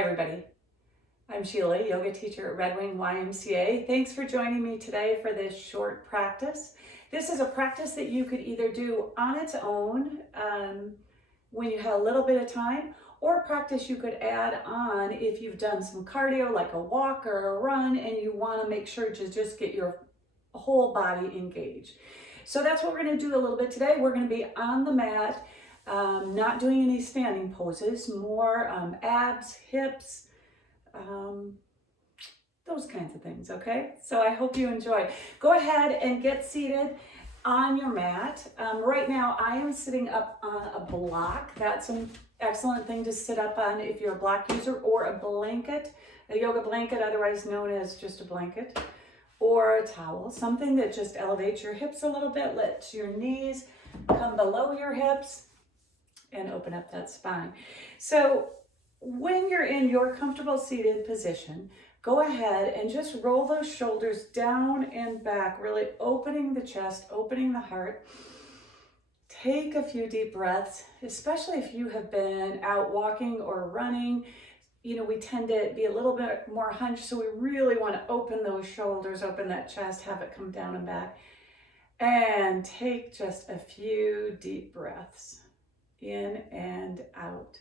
Hi everybody, I'm Sheila, yoga teacher at Red Wing YMCA. Thanks for joining me today for this short practice. This is a practice that you could either do on its own when you have a little bit of time, or a practice you could add on if you've done some cardio like a walk or a run and you want to make sure to just get your whole body engaged. So that's what we're going to do a little bit today. We're going to be on the mat. Not doing any standing poses, more abs, hips, those kinds of things, okay? So I hope you enjoy. Go ahead and get seated on your mat. Right now I am sitting up on a block. That's an excellent thing to sit up on if you're a block user, or a blanket, a yoga blanket, otherwise known as just a blanket, or a towel, something that just elevates your hips a little bit, lets your knees come below your hips, and open up that spine. So when you're in your comfortable seated position, go ahead and just roll those shoulders down and back, really opening the chest, opening the heart. Take a few deep breaths, especially if you have been out walking or running. You know, we tend to be a little bit more hunched, so we really want to open those shoulders, open that chest, have it come down and back. And take just a few deep breaths in and out.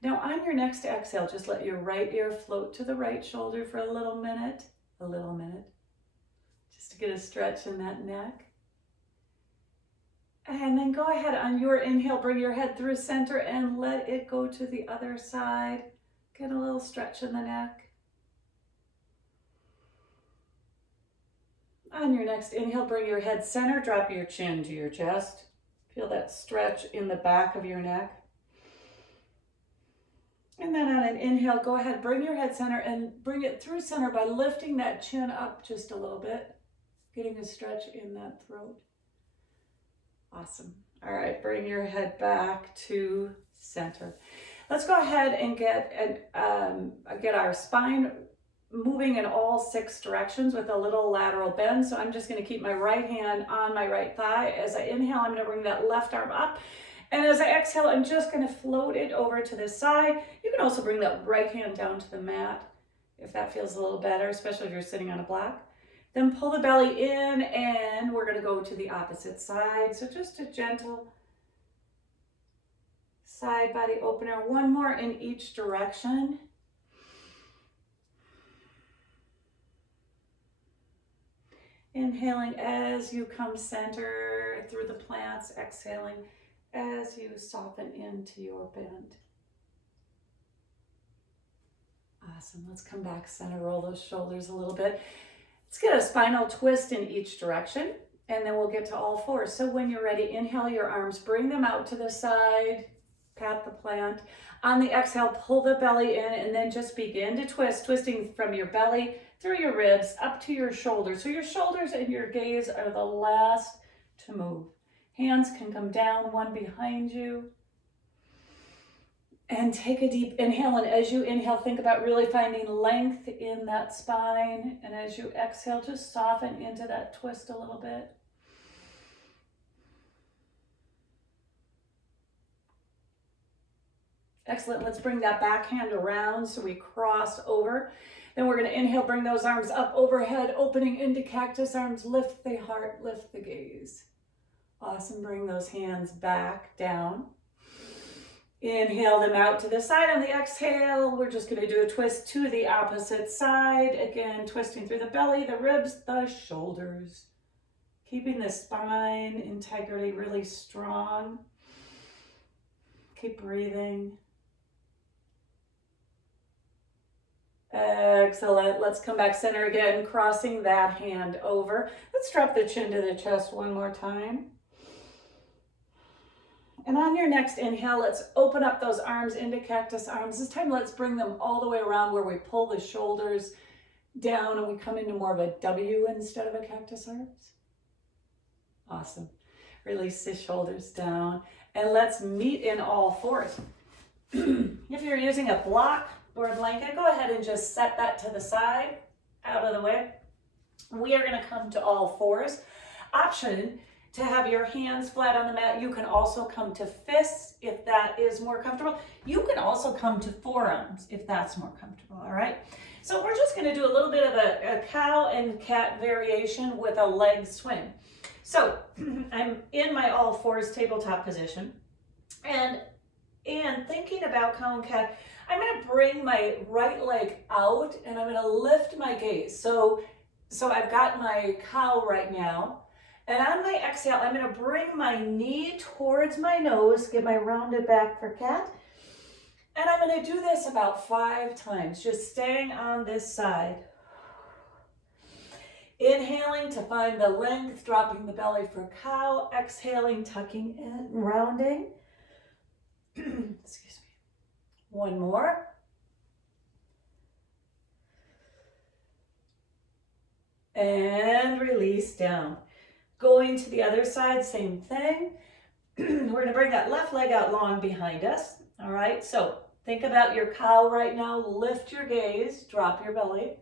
Now on your next exhale, just let your right ear float to the right shoulder for a little minute, just to get a stretch in that neck. And then go ahead on your inhale, bring your head through center and let it go to the other side. Get a little stretch in the neck. On your next inhale, bring your head center, drop your chin to your chest. Feel that stretch in the back of your neck. And then on an inhale, go ahead, bring your head center and bring it through center by lifting that chin up just a little bit, getting a stretch in that throat. Awesome. All right, bring your head back to center. Let's go ahead and get our spine moving in all 6 directions with a little lateral bend. So I'm just going to keep my right hand on my right thigh. As I inhale, I'm going to bring that left arm up. And as I exhale, I'm just going to float it over to the side. You can also bring that right hand down to the mat if that feels a little better, especially if you're sitting on a block. Then pull the belly in and we're going to go to the opposite side. So just a gentle side body opener. One more in each direction. Inhaling as you come center through the plants, exhaling as you soften into your bend. Awesome, let's come back center, roll those shoulders a little bit. Let's get a spinal twist in each direction, and then we'll get to all 4. So when you're ready, inhale your arms, bring them out to the side, pat the plant. On the exhale, pull the belly in, and then just begin to twist, twisting from your belly through your ribs up to your shoulders. So your shoulders and your gaze are the last to move. Hands can come down, one behind you. And take a deep inhale, and as you inhale, think about really finding length in that spine. And as you exhale, just soften into that twist a little bit. Excellent. Let's bring that back hand around so we cross over. Then we're going to inhale, bring those arms up overhead, opening into cactus arms. Lift the heart, lift the gaze. Awesome. Bring those hands back down. Inhale them out to the side. On the exhale, we're just going to do a twist to the opposite side. Again, twisting through the belly, the ribs, the shoulders. Keeping the spine integrity really strong. Keep breathing. Excellent. Let's come back center again, crossing that hand over. Let's drop the chin to the chest one more time. And on your next inhale, let's open up those arms into cactus arms. This time, let's bring them all the way around where we pull the shoulders down and we come into more of a W instead of a cactus arms. Awesome. Release the shoulders down and let's meet in all 4s. If you're using a block or a blanket, go ahead and just set that to the side, out of the way. We are going to come to all 4s. Option to have your hands flat on the mat. You can also come to fists if that is more comfortable. You can also come to forearms if that's more comfortable, all right? So we're just gonna do a little bit of a cow and cat variation with a leg swing. So I'm in my all fours tabletop position, and thinking about cow and cat, I'm gonna bring my right leg out and I'm gonna lift my gaze. So I've got my cow right now, and on my exhale, I'm gonna bring my knee towards my nose, get my rounded back for cat, and I'm gonna do this about 5 times, just staying on this side. Inhaling to find the length, dropping the belly for cow, exhaling, tucking in, rounding. Excuse me. One more. And release down. Going to the other side, same thing. We're going to bring that left leg out long behind us. All right, so think about your cow right now. Lift your gaze, drop your belly.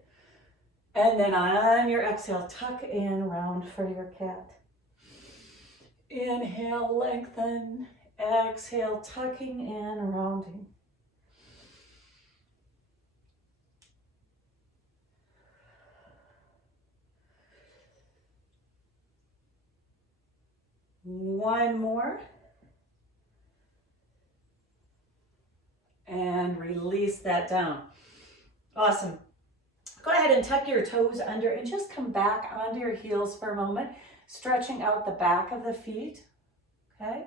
And then on your exhale, tuck and round for your cat. Inhale, lengthen. Exhale, tucking and rounding. One more. And release that down. Awesome. Go ahead and tuck your toes under and just come back onto your heels for a moment, stretching out the back of the feet, okay?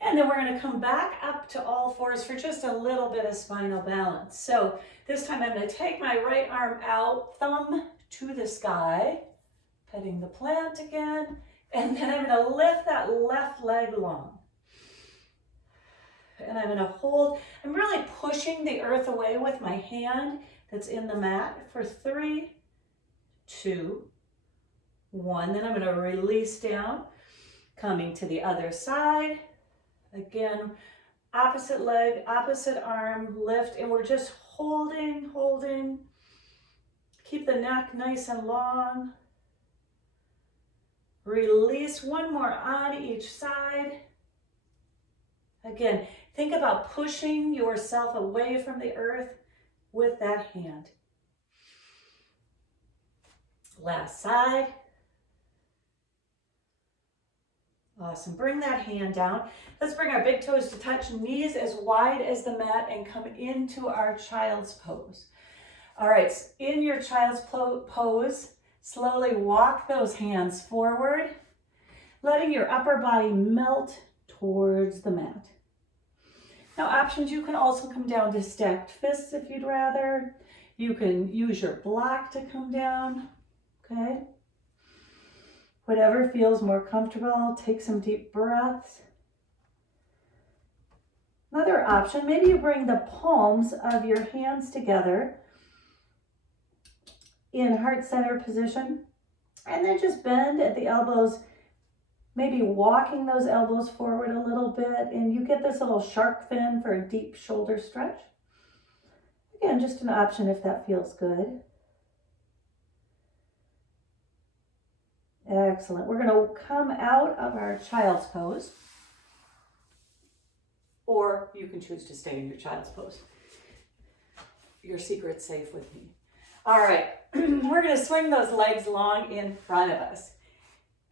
And then we're gonna come back up to all fours for just a little bit of spinal balance. So this time I'm gonna take my right arm out, thumb to the sky, petting the plant again, and then I'm gonna lift that left leg long. And I'm gonna hold, I'm really pushing the earth away with my hand that's in the mat for 3, 2, 1. Then I'm gonna release down, coming to the other side. Again, opposite leg, opposite arm, lift, and we're just holding. Keep the neck nice and long. Release, one more on each side. Again, think about pushing yourself away from the earth with that hand. Last side. Awesome. Bring that hand down. Let's bring our big toes to touch, knees as wide as the mat, and come into our child's pose. All right, in your child's pose, slowly walk those hands forward, letting your upper body melt towards the mat. Now options, you can also come down to stacked fists if you'd rather. You can use your block to come down, okay? Whatever feels more comfortable, take some deep breaths. Another option, maybe you bring the palms of your hands together in heart center position, and then just bend at the elbows, maybe walking those elbows forward a little bit, and you get this little shark fin for a deep shoulder stretch. Again, just an option if that feels good. Excellent. We're going to come out of our child's pose, or you can choose to stay in your child's pose. Your secret's safe with me. All right, we're going to swing those legs long in front of us.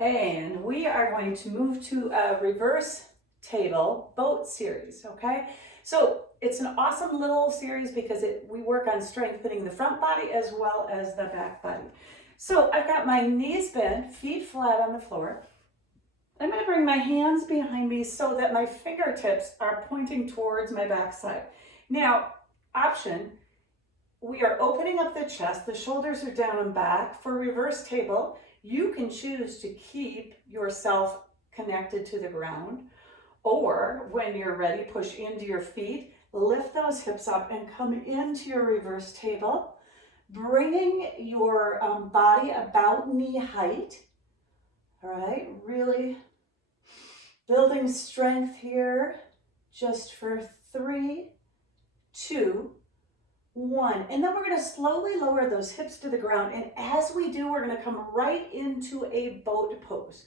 And we are going to move to a reverse table boat series, okay? So it's an awesome little series because we work on strengthening the front body as well as the back body. So I've got my knees bent, feet flat on the floor. I'm going to bring my hands behind me so that my fingertips are pointing towards my backside. Now, option, we are opening up the chest, the shoulders are down and back. For reverse table, you can choose to keep yourself connected to the ground, or when you're ready, push into your feet, lift those hips up and come into your reverse table, bringing your body about knee height. All right, really building strength here, just for 3, 2, 1. And then we're going to slowly lower those hips to the ground. And as we do, we're going to come right into a boat pose.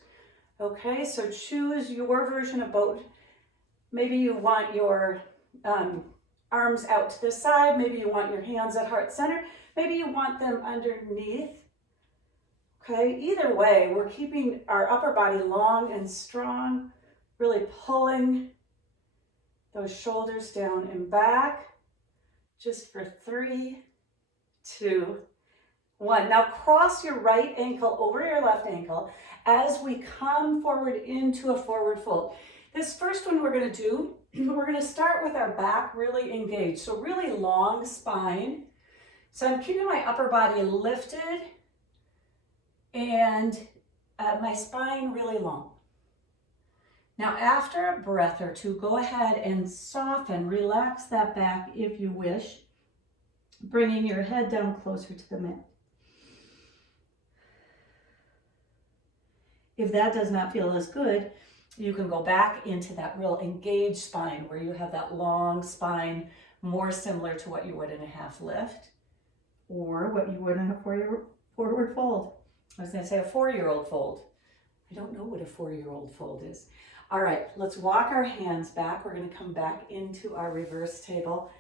Okay, so choose your version of boat. Maybe you want your arms out to the side. Maybe you want your hands at heart center. Maybe you want them underneath. Okay, either way, we're keeping our upper body long and strong, really pulling those shoulders down and back, just for 3, 2, 1. Now cross your right ankle over your left ankle as we come forward into a forward fold. This first one we're going to do, we're going to start with our back really engaged. So really long spine. So I'm keeping my upper body lifted and my spine really long. Now after a breath or two, go ahead and soften, relax that back if you wish, bringing your head down closer to the mat. If that does not feel as good, you can go back into that real engaged spine where you have that long spine, more similar to what you would in a half lift or what you would in a forward fold. I was going to say a 4-year-old fold. I don't know what a 4-year-old fold is. All right, let's walk our hands back. We're going to come back into our reverse table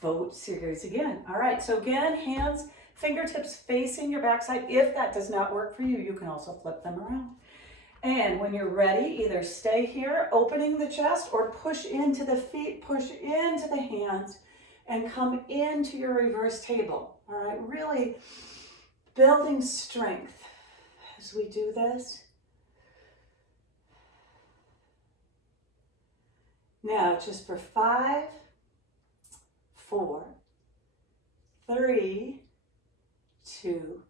boat series again. All right, so again, hands, fingertips facing your backside. If that does not work for you, you can also flip them around. And when you're ready, either stay here, opening the chest, or push into the feet, push into the hands, and come into your reverse table. All right, really building strength as we do this. Now, just for 5, 4, 3, 2,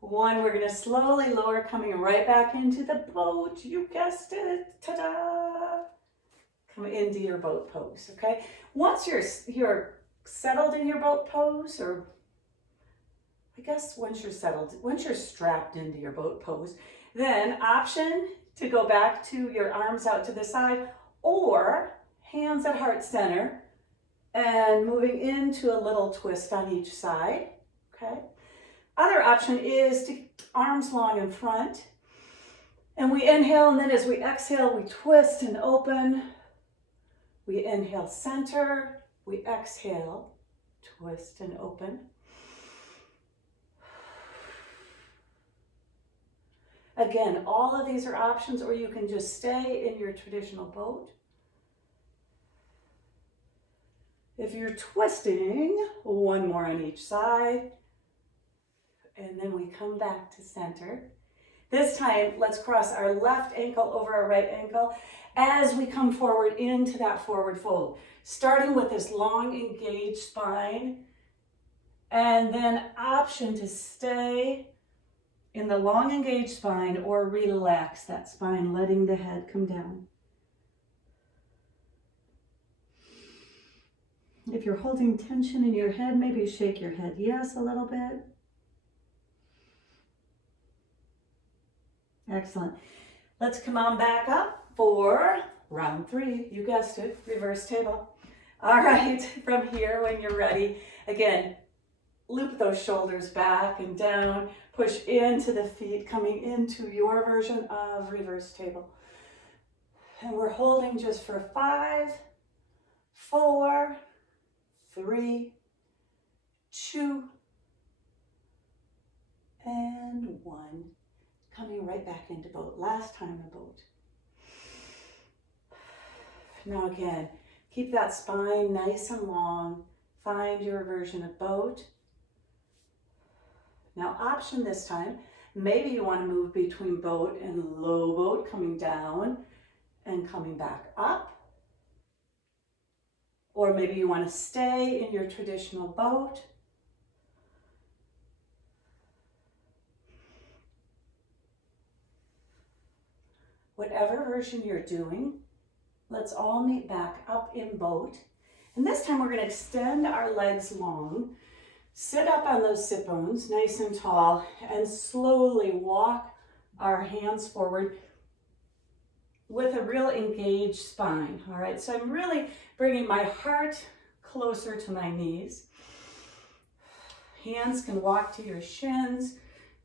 1. We're going to slowly lower, coming right back into the boat. You guessed it. Ta-da! Come into your boat pose, okay? Once you're settled in your boat pose, or I guess once you're strapped into your boat pose, then option to go back to your arms out to the side or hands at heart center and moving into a little twist on each side, okay? Other option is to arms long in front, and we inhale, and then as we exhale, we twist and open. We inhale, center. We exhale, twist and open. Again, all of these are options, or you can just stay in your traditional boat. If you're twisting, 1 more on each side. And then we come back to center. This time, let's cross our left ankle over our right ankle as we come forward into that forward fold. Starting with this long engaged spine, and then option to stay in the long engaged spine or relax that spine, letting the head come down. If you're holding tension in your head, maybe shake your head yes a little bit. Excellent. Let's come on back up for round 3. You guessed it, reverse table. All right, from here, when you're ready, again, loop those shoulders back and down, push into the feet, coming into your version of reverse table. And we're holding just for 5, 4, 3, 2, and 1. Coming right back into boat. Last time in boat. Now again, keep that spine nice and long. Find your version of boat. Now option this time, maybe you want to move between boat and low boat, coming down and coming back up. Or maybe you want to stay in your traditional boat. Whatever version you're doing, let's all meet back up in boat. And this time we're going to extend our legs long, sit up on those sit bones, nice and tall, and slowly walk our hands forward with a real engaged spine. All right, so I'm really bringing my heart closer to my knees. Hands can walk to your shins,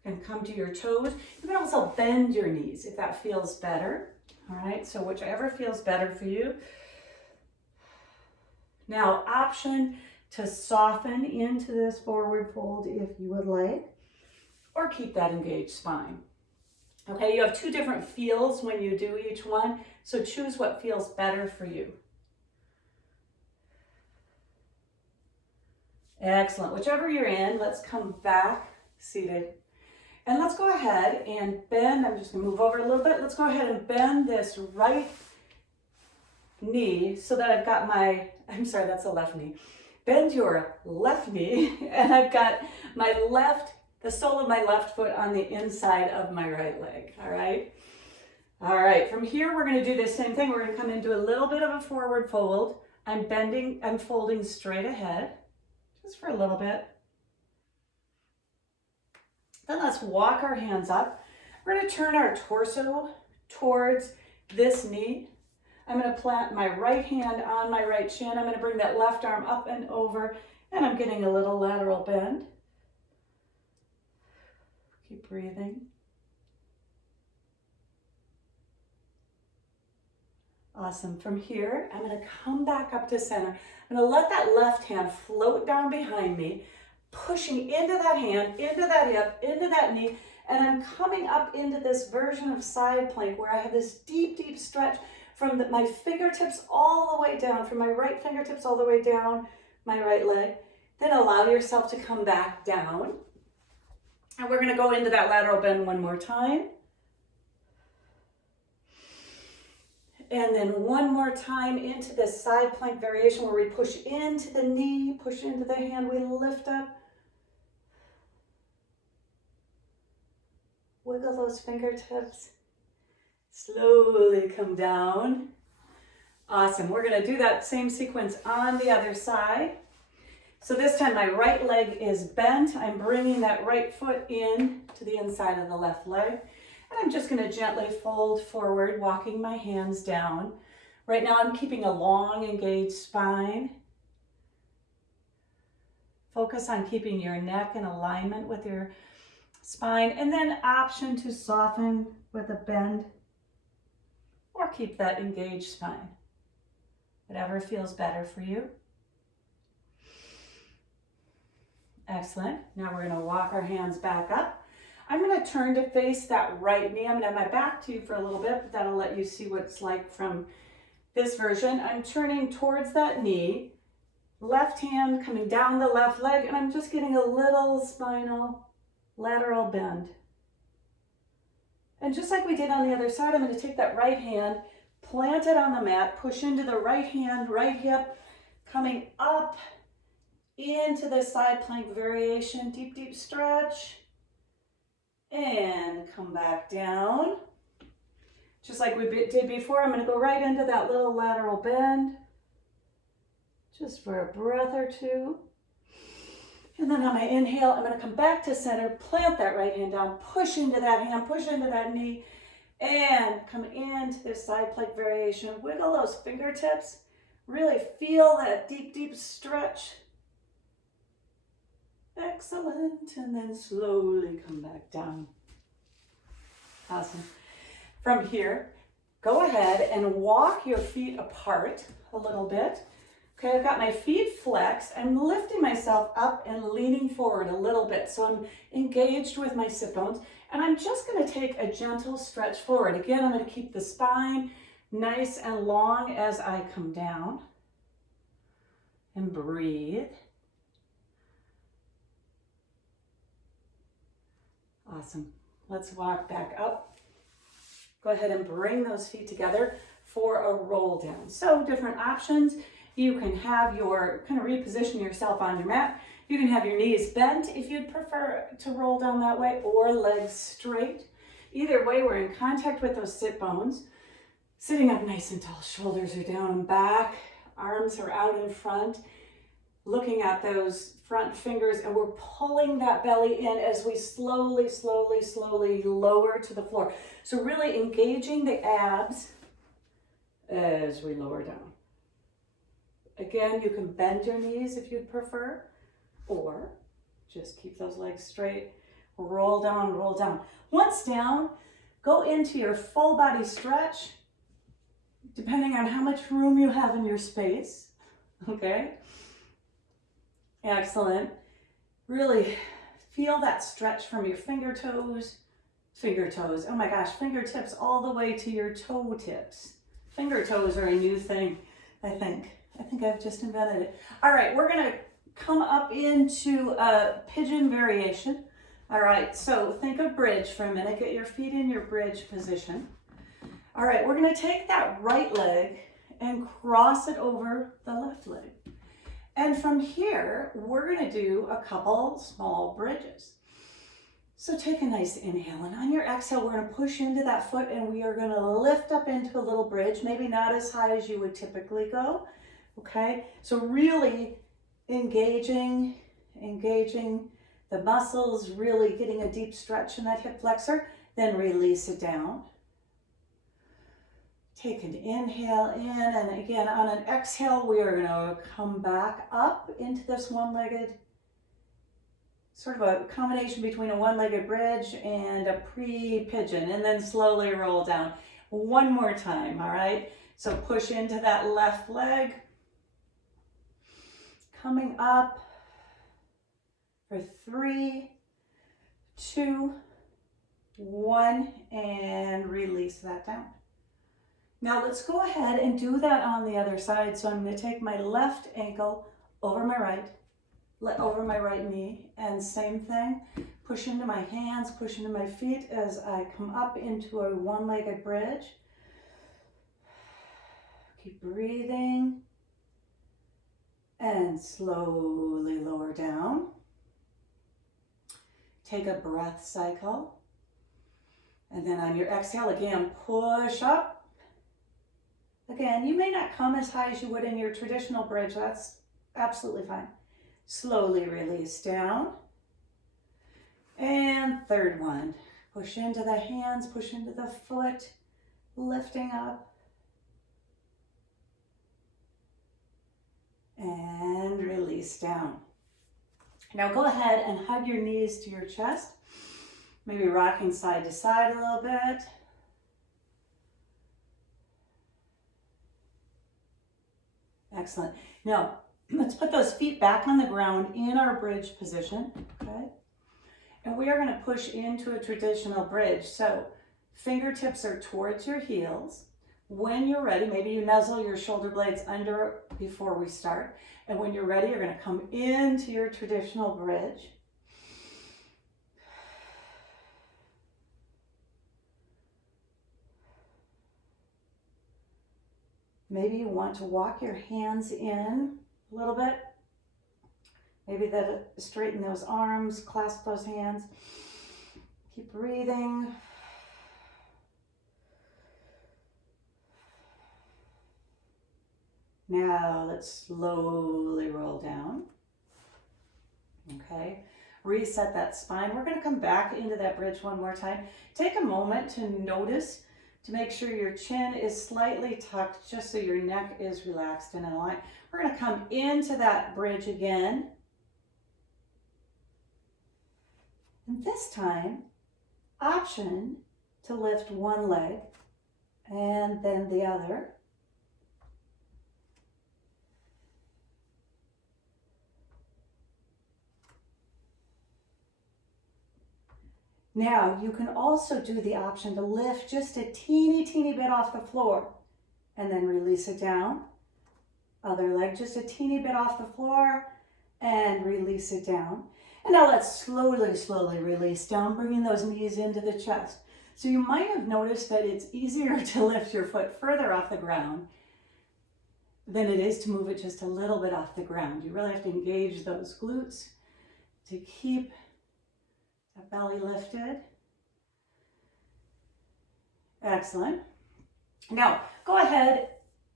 and come to your toes. You can also bend your knees if that feels better. All right, so whichever feels better for you. Now, option to soften into this forward fold if you would like, or keep that engaged spine. Okay, you have two different feels when you do each one, so choose what feels better for you. Excellent. Whichever you're in, let's come back seated. And let's go ahead and bend. I'm just going to move over a little bit. Let's go ahead and bend this right knee so that I've got my, I'm sorry, that's the left knee. Bend your left knee, and I've got my left, the sole of my left foot on the inside of my right leg. All right. All right. From here, we're going to do the same thing. We're going to come into a little bit of a forward fold. I'm folding straight ahead, just for a little bit. Then let's walk our hands up. We're going to turn our torso towards this knee. I'm going to plant my right hand on my right shin. I'm going to bring that left arm up and over, and I'm getting a little lateral bend. Keep breathing. Awesome. From here, I'm going to come back up to center. I'm going to let that left hand float down behind me, pushing into that hand, into that hip, into that knee, and I'm coming up into this version of side plank where I have this deep, deep stretch from my fingertips all the way down, from my right fingertips all the way down my right leg. Then allow yourself to come back down. And we're going to go into that lateral bend one more time. And then one more time into this side plank variation where we push into the knee, push into the hand, we lift up. Wiggle those fingertips. Slowly come down. Awesome. We're going to do that same sequence on the other side. So this time my right leg is bent. I'm bringing that right foot in to the inside of the left leg. And I'm just going to gently fold forward, walking my hands down. Right now I'm keeping a long, engaged spine. Focus on keeping your neck in alignment with your spine, and then option to soften with a bend or keep that engaged spine. Whatever feels better for you. Excellent. Now we're going to walk our hands back up. I'm going to turn to face that right knee. I'm going to have my back to you for a little bit, but that'll let you see what it's like from this version. I'm turning towards that knee, left hand coming down the left leg, and I'm just getting a little spinal lateral bend. And just like we did on the other side, I'm going to take that right hand, plant it on the mat, push into the right hand, right hip, coming up into this side plank variation, deep, deep stretch, and come back down. Just like we did before, I'm going to go right into that little lateral bend, just for a breath or two. And then on my inhale, I'm going to come back to center, plant that right hand down, push into that hand, push into that knee, and come into this side plank variation. Wiggle those fingertips. Really feel that deep, deep stretch. Excellent. And then slowly come back down. Awesome. From here, go ahead and walk your feet apart a little bit. Okay, I've got my feet flexed. I'm lifting myself up and leaning forward a little bit. So I'm engaged with my sit bones. And I'm just going to take a gentle stretch forward. Again, I'm going to keep the spine nice and long as I come down. And breathe. Awesome. Let's walk back up. Go ahead and bring those feet together for a roll down. So different options. You can have your, kind of reposition yourself on your mat. You can have your knees bent if you'd prefer to roll down that way, or legs straight. Either way, we're in contact with those sit bones. Sitting up nice and tall, shoulders are down and back, arms are out in front. Looking at those front fingers, and we're pulling that belly in as we slowly, slowly, slowly lower to the floor. So really engaging the abs as we lower down. Again, you can bend your knees if you'd prefer, or just keep those legs straight. roll down, roll down. Once down, go into your full body stretch, depending on how much room you have in your space, okay? Excellent. Really feel that stretch from your fingertips, oh my gosh, fingertips all the way to your toe tips. Finger toes are a new thing, I think. I think I've just invented it. All right, we're gonna come up into a pigeon variation. All right, so think of bridge for a minute. Get your feet in your bridge position. All right, we're gonna take that right leg and cross it over the left leg. And from here, we're gonna do a couple small bridges. So take a nice inhale, and on your exhale, we're gonna push into that foot and we are gonna lift up into a little bridge, maybe not as high as you would typically go, okay? So really engaging the muscles, really getting a deep stretch in that hip flexor, then release it down. Take an inhale in, and again, on an exhale, we are gonna come back up into this one-legged, sort of a combination between a one-legged bridge and a pre-pigeon, and then slowly roll down. One more time, all right? So push into that left leg, coming up for 3, 2, 1, and release that down. Now let's go ahead and do that on the other side. So I'm going to take my left ankle over my right knee, and same thing, push into my hands, push into my feet as I come up into a one-legged bridge. Keep breathing and slowly lower down. Take a breath cycle, and then on your exhale, again, push up. Again, you may not come as high as you would in your traditional bridge. That's absolutely fine. Slowly release down. And third one, push into the hands, push into the foot, lifting up. And release down. Now go ahead and hug your knees to your chest. Maybe rocking side to side a little bit. Excellent. Now, let's put those feet back on the ground in our bridge position, okay? And we are going to push into a traditional bridge. So fingertips are towards your heels. When you're ready, maybe you nuzzle your shoulder blades under before we start. And when you're ready, you're going to come into your traditional bridge. Maybe you want to walk your hands in a little bit. Maybe that straighten those arms, clasp those hands. Keep breathing. Now let's slowly roll down. Okay, reset that spine. We're going to come back into that bridge one more time. Take a moment to notice, to make sure your chin is slightly tucked, just so your neck is relaxed and in line. We're going to come into that bridge again. And this time, option to lift one leg and then the other. Now, you can also do the option to lift just a teeny bit off the floor and then release it down. Other leg, just a teeny bit off the floor and release it down. And now let's slowly release down, bringing those knees into the chest. So you might have noticed that it's easier to lift your foot further off the ground than it is to move it just a little bit off the ground. You really have to engage those glutes to keep that belly lifted. Excellent. Now, go ahead,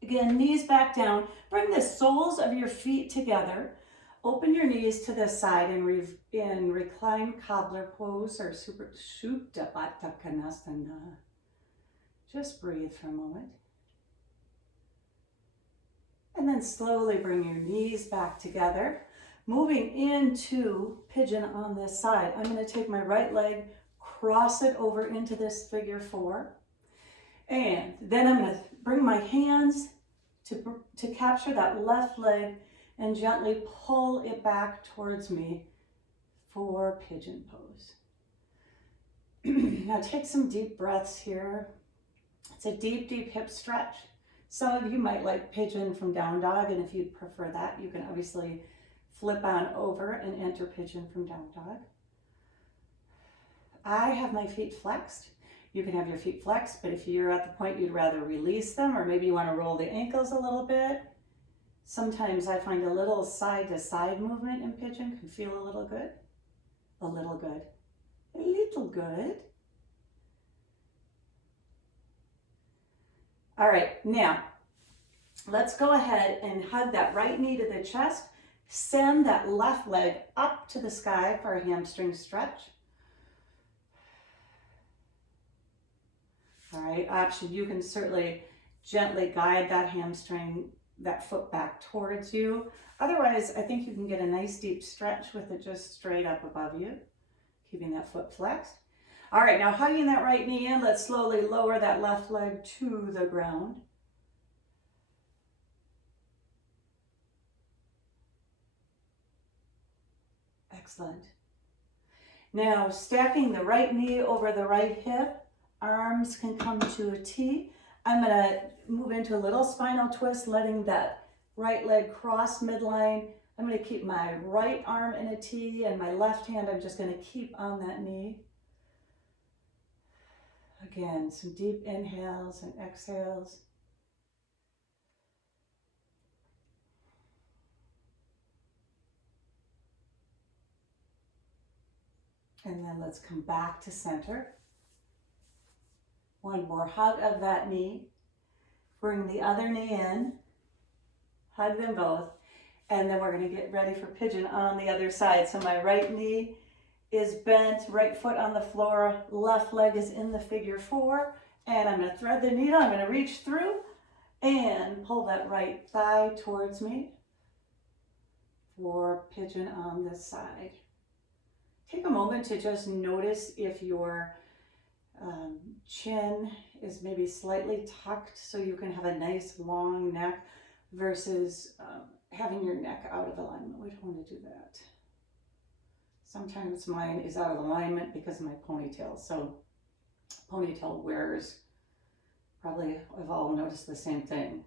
again, knees back down. Bring the soles of your feet together. Open your knees to the side in reclined cobbler pose or Supta Baddha Konasana. Just breathe for a moment. And then slowly bring your knees back together. Moving into pigeon on this side, I'm going to take my right leg, cross it over into this figure 4. And then I'm going to bring my hands to capture that left leg and gently pull it back towards me for pigeon pose. Now take some deep breaths here. It's a deep, deep hip stretch. Some of you might like pigeon from down dog, and if you'd prefer that, you can obviously flip on over and enter pigeon from down dog. I have my feet flexed. You can have your feet flexed, but if you're at the point you'd rather release them, or maybe you want to roll the ankles a little bit, sometimes I find a little side to side movement in pigeon can feel a little good. A little good. A little good. All right, now let's go ahead and hug that right knee to the chest. Send that left leg up to the sky for a hamstring stretch. All right, option, you can certainly gently guide that hamstring, that foot back towards you. Otherwise, I think you can get a nice deep stretch with it just straight up above you, keeping that foot flexed. All right, now hugging that right knee in, let's slowly lower that left leg to the ground. Excellent. Now stacking the right knee over the right hip, arms can come to a T. I'm going to move into a little spinal twist, letting that right leg cross midline. I'm going to keep my right arm in a T, and my left hand I'm just going to keep on that knee. Again, some deep inhales and exhales. And then let's come back to center. One more hug of that knee. Bring the other knee in. Hug them both. And then we're going to get ready for pigeon on the other side. So my right knee is bent, right foot on the floor, left leg is in the figure 4. And I'm going to thread the needle. I'm going to reach through and pull that right thigh towards me for pigeon on this side. Take a moment to just notice if your chin is maybe slightly tucked so you can have a nice long neck versus having your neck out of alignment. We don't want to do that. Sometimes mine is out of alignment because of my ponytail. So ponytail wearers probably have all noticed the same thing.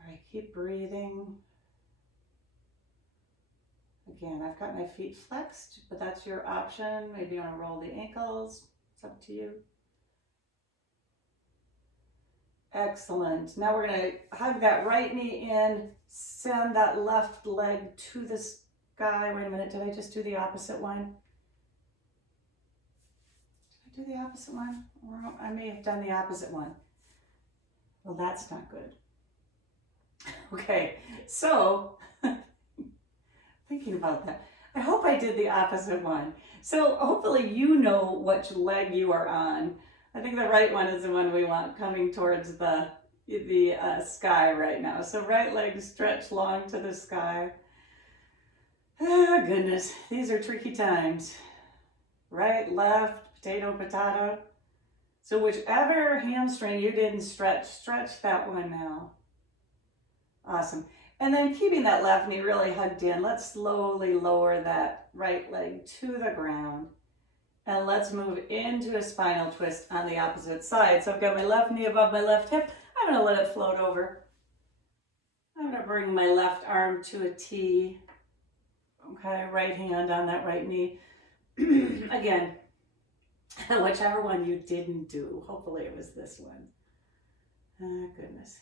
All right, keep breathing. Again, I've got my feet flexed, but that's your option. Maybe you want to roll the ankles. It's up to you. Excellent. Now we're going to hug that right knee in, send that left leg to the sky. Wait a minute, did I just do the opposite one? Did I do the opposite one? Or I may have done the opposite one. Well, that's not good. Okay, so thinking about that, I hope I did the opposite one. So hopefully you know which leg you are on. I think the right one is the one we want coming towards the sky right now. So right leg stretch long to the sky. Oh goodness, these are tricky times. Right, left, potato, potato. So whichever hamstring you didn't stretch, stretch that one now. Awesome. And then keeping that left knee really hugged in, let's slowly lower that right leg to the ground. And let's move into a spinal twist on the opposite side. So I've got my left knee above my left hip. I'm going to let it float over. I'm going to bring my left arm to a T. Okay, right hand on that right knee. Again, whichever one you didn't do. Hopefully it was this one. Oh, goodness.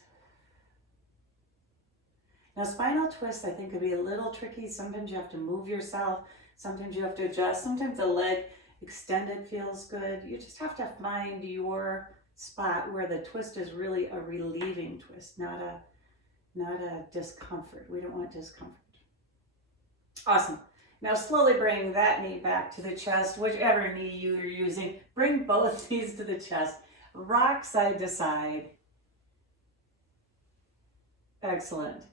Now, spinal twist, I think, could be a little tricky. Sometimes you have to move yourself. Sometimes you have to adjust. Sometimes the leg extended feels good. You just have to find your spot where the twist is really a relieving twist, not a discomfort. We don't want discomfort. Awesome. Now slowly bring that knee back to the chest, whichever knee you're using. Bring both knees to the chest. Rock side to side. Excellent.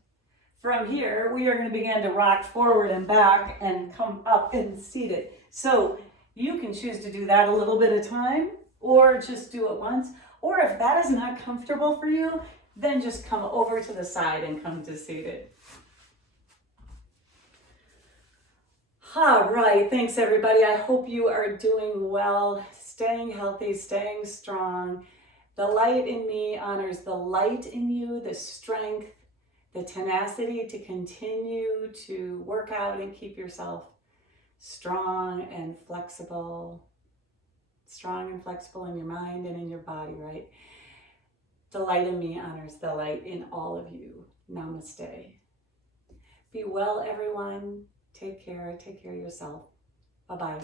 From here, we are going to begin to rock forward and back and come up and seated. So you can choose to do that a little bit at a time or just do it once. Or if that is not comfortable for you, then just come over to the side and come to seated. All right, thanks everybody. I hope you are doing well, staying healthy, staying strong. The light in me honors the light in you, the strength, the tenacity to continue to work out and keep yourself strong and flexible in your mind and in your body, right? The light in me honors the light in all of you. Namaste. Be well, everyone. Take care of yourself. Bye-bye.